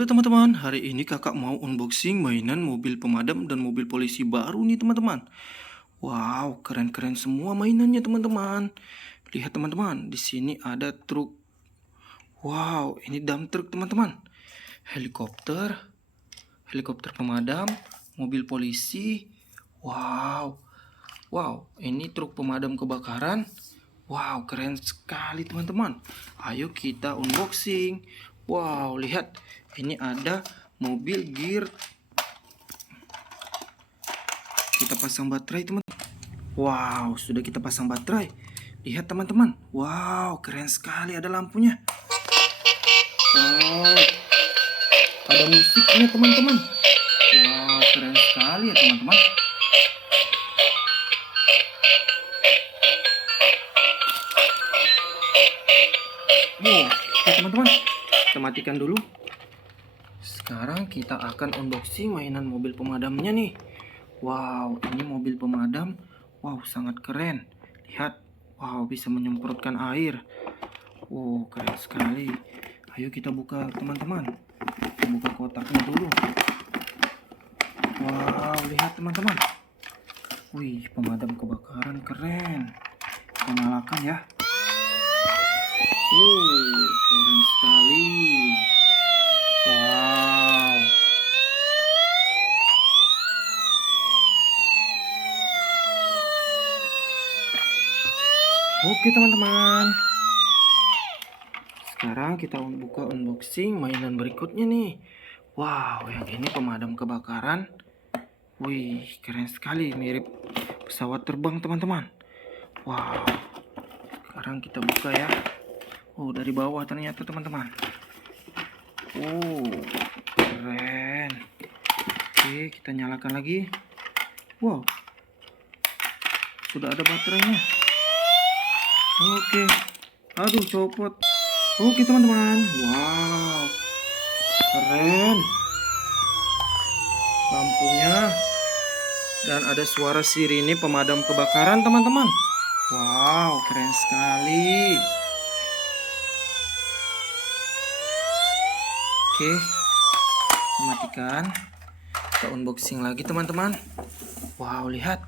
Halo teman-teman, hari ini kakak mau unboxing mainan mobil pemadam dan mobil polisi baru nih teman-teman. Wow, keren-keren semua mainannya teman-teman. Lihat teman-teman, di sini ada truk. Wow, ini dump truck teman-teman. Helikopter, helikopter pemadam, mobil polisi. Wow, wow, ini truk pemadam kebakaran. Wow, keren sekali teman-teman. Ayo kita unboxing. Wow, lihat. Ini ada mobil gear. Kita pasang baterai teman-teman. Wow, sudah kita pasang baterai. Lihat teman-teman. Wow, keren sekali ada lampunya. Wow, ada musiknya teman-teman. Wow, keren sekali ya teman-teman. Wow, oke teman-teman. Kita matikan dulu. Sekarang kita akan unboxing mainan mobil pemadamnya nih. Wow, ini mobil pemadam. Wow, sangat keren. Lihat, wow, bisa menyemprotkan air. Wow, keren sekali. Ayo kita buka teman-teman. Kita buka kotaknya dulu. Wow, lihat teman-teman. Wih, pemadam kebakaran keren. Kita nyalakan ya. Keren sekali. Wow. Oke teman-teman. Sekarang kita buka unboxing mainan berikutnya nih. Wow, yang ini pemadam kebakaran. Wih, keren sekali, mirip pesawat terbang teman-teman. Wow. Sekarang kita buka ya. Oh, dari bawah ternyata teman-teman. Keren. Oke, kita nyalakan lagi. Wow, sudah ada baterainya. Oke. Aduh, copot. Oke teman-teman. Wow, keren. Lampunya. Dan ada suara sirine pemadam kebakaran teman-teman. Wow, keren sekali. Oke, matikan. Kita unboxing lagi teman-teman. Wow, lihat.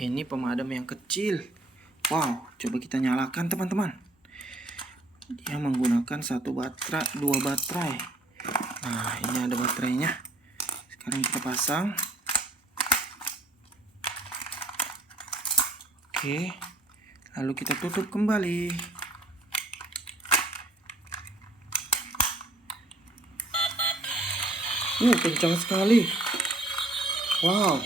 Ini pemadam yang kecil. Wow, coba kita nyalakan teman-teman. Dia menggunakan dua baterai. Nah, ini ada baterainya. Sekarang kita pasang. Oke, lalu kita tutup kembali. Kencang sekali. Wow.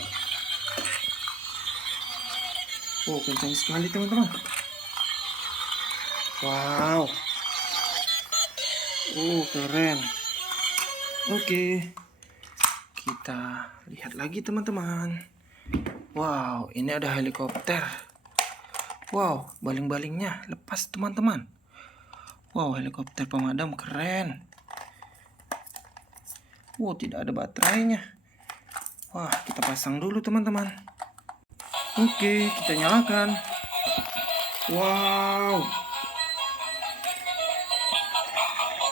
Kencang sekali teman-teman. Wow. Keren. Oke. Kita lihat lagi teman-teman. Wow, ini ada helikopter. Wow, baling-balingnya lepas teman-teman. Wow, helikopter pemadam keren. Tidak ada baterainya. Wah, kita pasang dulu teman-teman. Oke, kita nyalakan. Wow.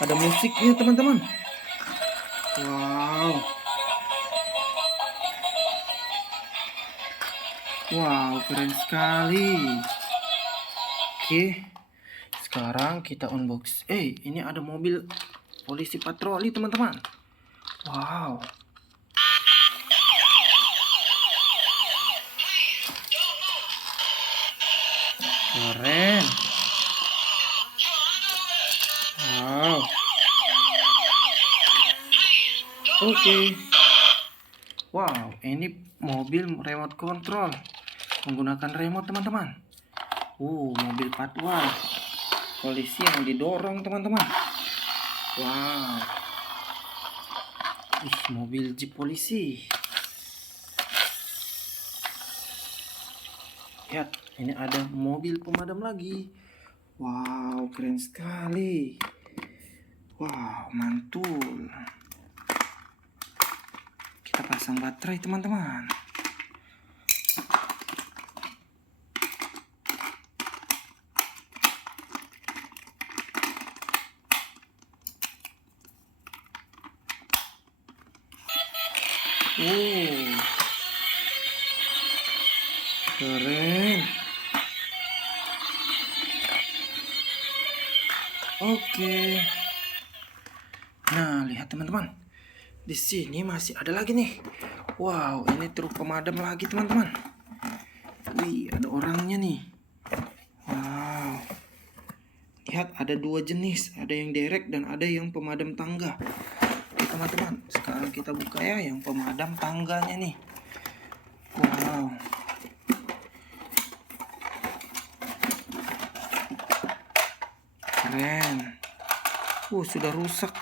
Ada musiknya teman-teman. Wow. Wow, keren sekali. Oke. Sekarang kita unbox. Ini ada mobil polisi patroli teman-teman. Wow. Keren. Wow. Oke. Wow, ini mobil remote control. Menggunakan remote teman-teman. Mobil patwal. Polisi yang didorong teman-teman. Wow. Mobil jeep polisi. Lihat, ini ada mobil pemadam lagi. Wow, keren sekali. Wow, mantul. Kita pasang baterai teman-teman. Oh, keren. Oke. Nah, lihat teman-teman. Di sini masih ada lagi nih. Wow, ini truk pemadam lagi teman-teman. Wih, ada orangnya nih. Wow. Lihat ada dua jenis, ada yang derek dan ada yang pemadam tangga. Oke teman-teman, sekarang kita buka ya yang pemadam tangganya nih. Wow. Keren. Sudah rusak.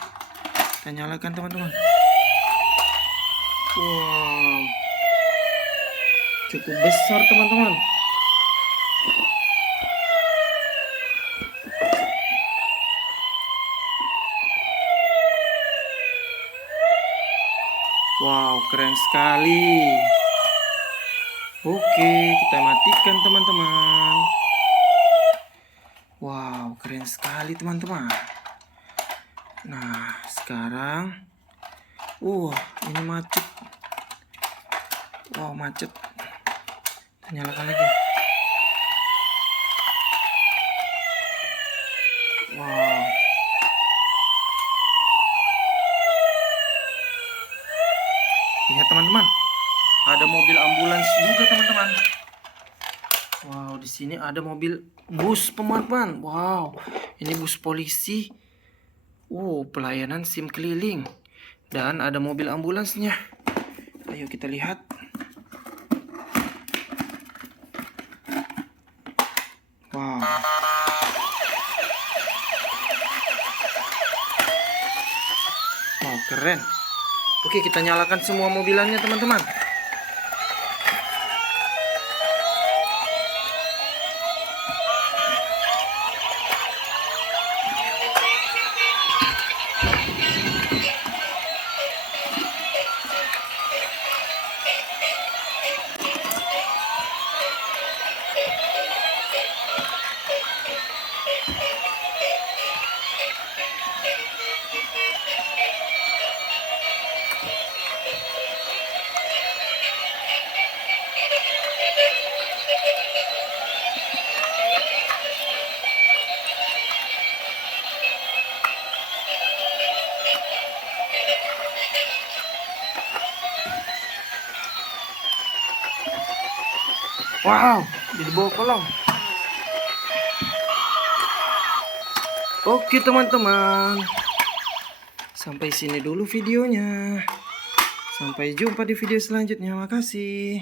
Kita nyalakan teman-teman. Wow. Cukup besar teman-teman. Wow, keren sekali. Oke, kita matikan teman-teman. Wow, keren sekali teman-teman. Nah, sekarang ini macet. Wow, macet. Kita nyalakan lagi. Wow. Lihat teman-teman, ada mobil ambulans juga teman-teman. Wow, di sini ada mobil bus pemadam. Wow, ini bus polisi. Pelayanan SIM keliling. Dan ada mobil ambulansnya. Ayo kita lihat. Wow. Wow, keren. Oke, kita nyalakan semua mobilannya teman-teman. Wow, di bawah kolong. Oke teman-teman, sampai sini dulu videonya. Sampai jumpa di video selanjutnya. Makasih.